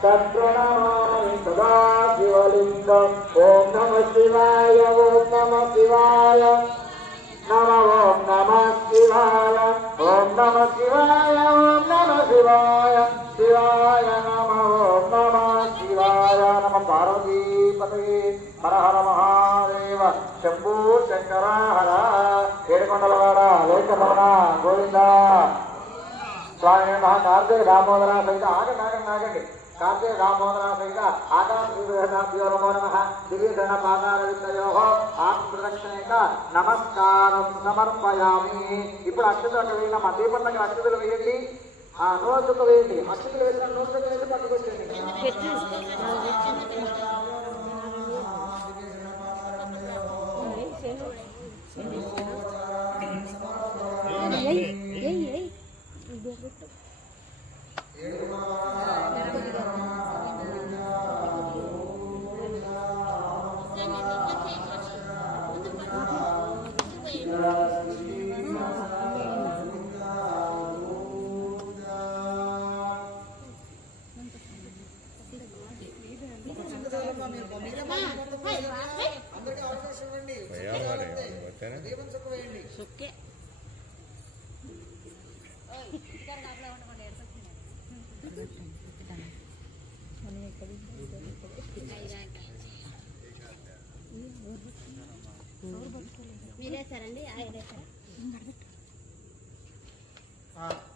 तत्प्रणमामि सदा शिवलिङ्गम् ॐ नमः शिवाय ॐ नमः शिवाय नमः ॐ नमः शिवाय ॐ नमः शिवाय ॐ नमः शिवाय शिवाय नमः ॐ नमः शिवाय नमः पार्वतीपतये हर हर महादेव शंभो शंकर हर ఏడుకొండలవాడ లేఖరమణ గోవింద స్వామి కార్తీక దామోదర సహిత ఆగండి కార్తీక దామోదర సహిత ఆకాశీవనమో నమ దివ్యధన పాదారవిందయో ఆత్మరక్షణేక నమస్కారం సమర్పయామి. ఇప్పుడు అక్షతలు వేయడం ఆ దీపం దగ్గర అక్షతలు వేయండి, ఆ నోటుకు వేయండి, అక్షతలు వేసిన నోటుకు వేసి పట్టుకొచ్చండి.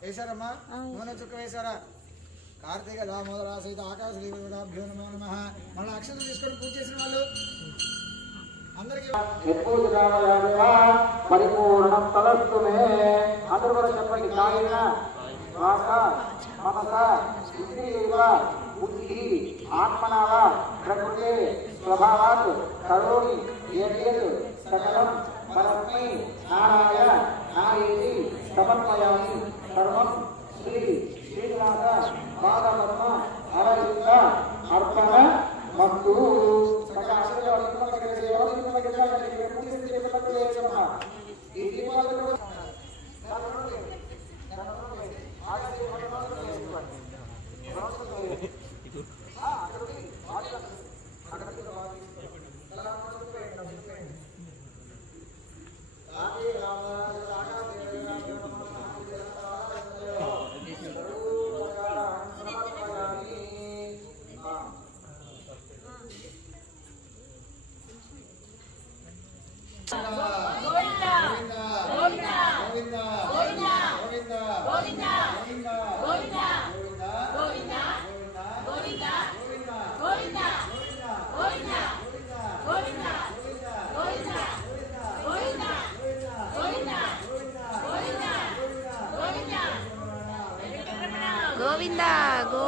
వేశారమ్మా నూనె చుక్క వేశారా? కార్తీక దామోదర సహిత ఆకాశ దేవతాభ్యో నమో నమః. మన అక్షతలు తీసుకొని పూజ చేసిన వాళ్ళు అందరికీ పరిపూర్ణం తదస్తు మే. అందరూ కూడా చెప్పండి. కాయేన వాచ మనస ఇంద్రియైవ బుద్ధి ఆత్మనావ ప్రకృతే స్వభావాత్ కరోమి యద్యత్ సకలం పరస్మై నారాయ నాయేతి సమర్పయామి. సర్వం శ్రీ శ్రీనివాస పాదపద్మ అరవింద అర్పణ మస్తు. గోవిందా గో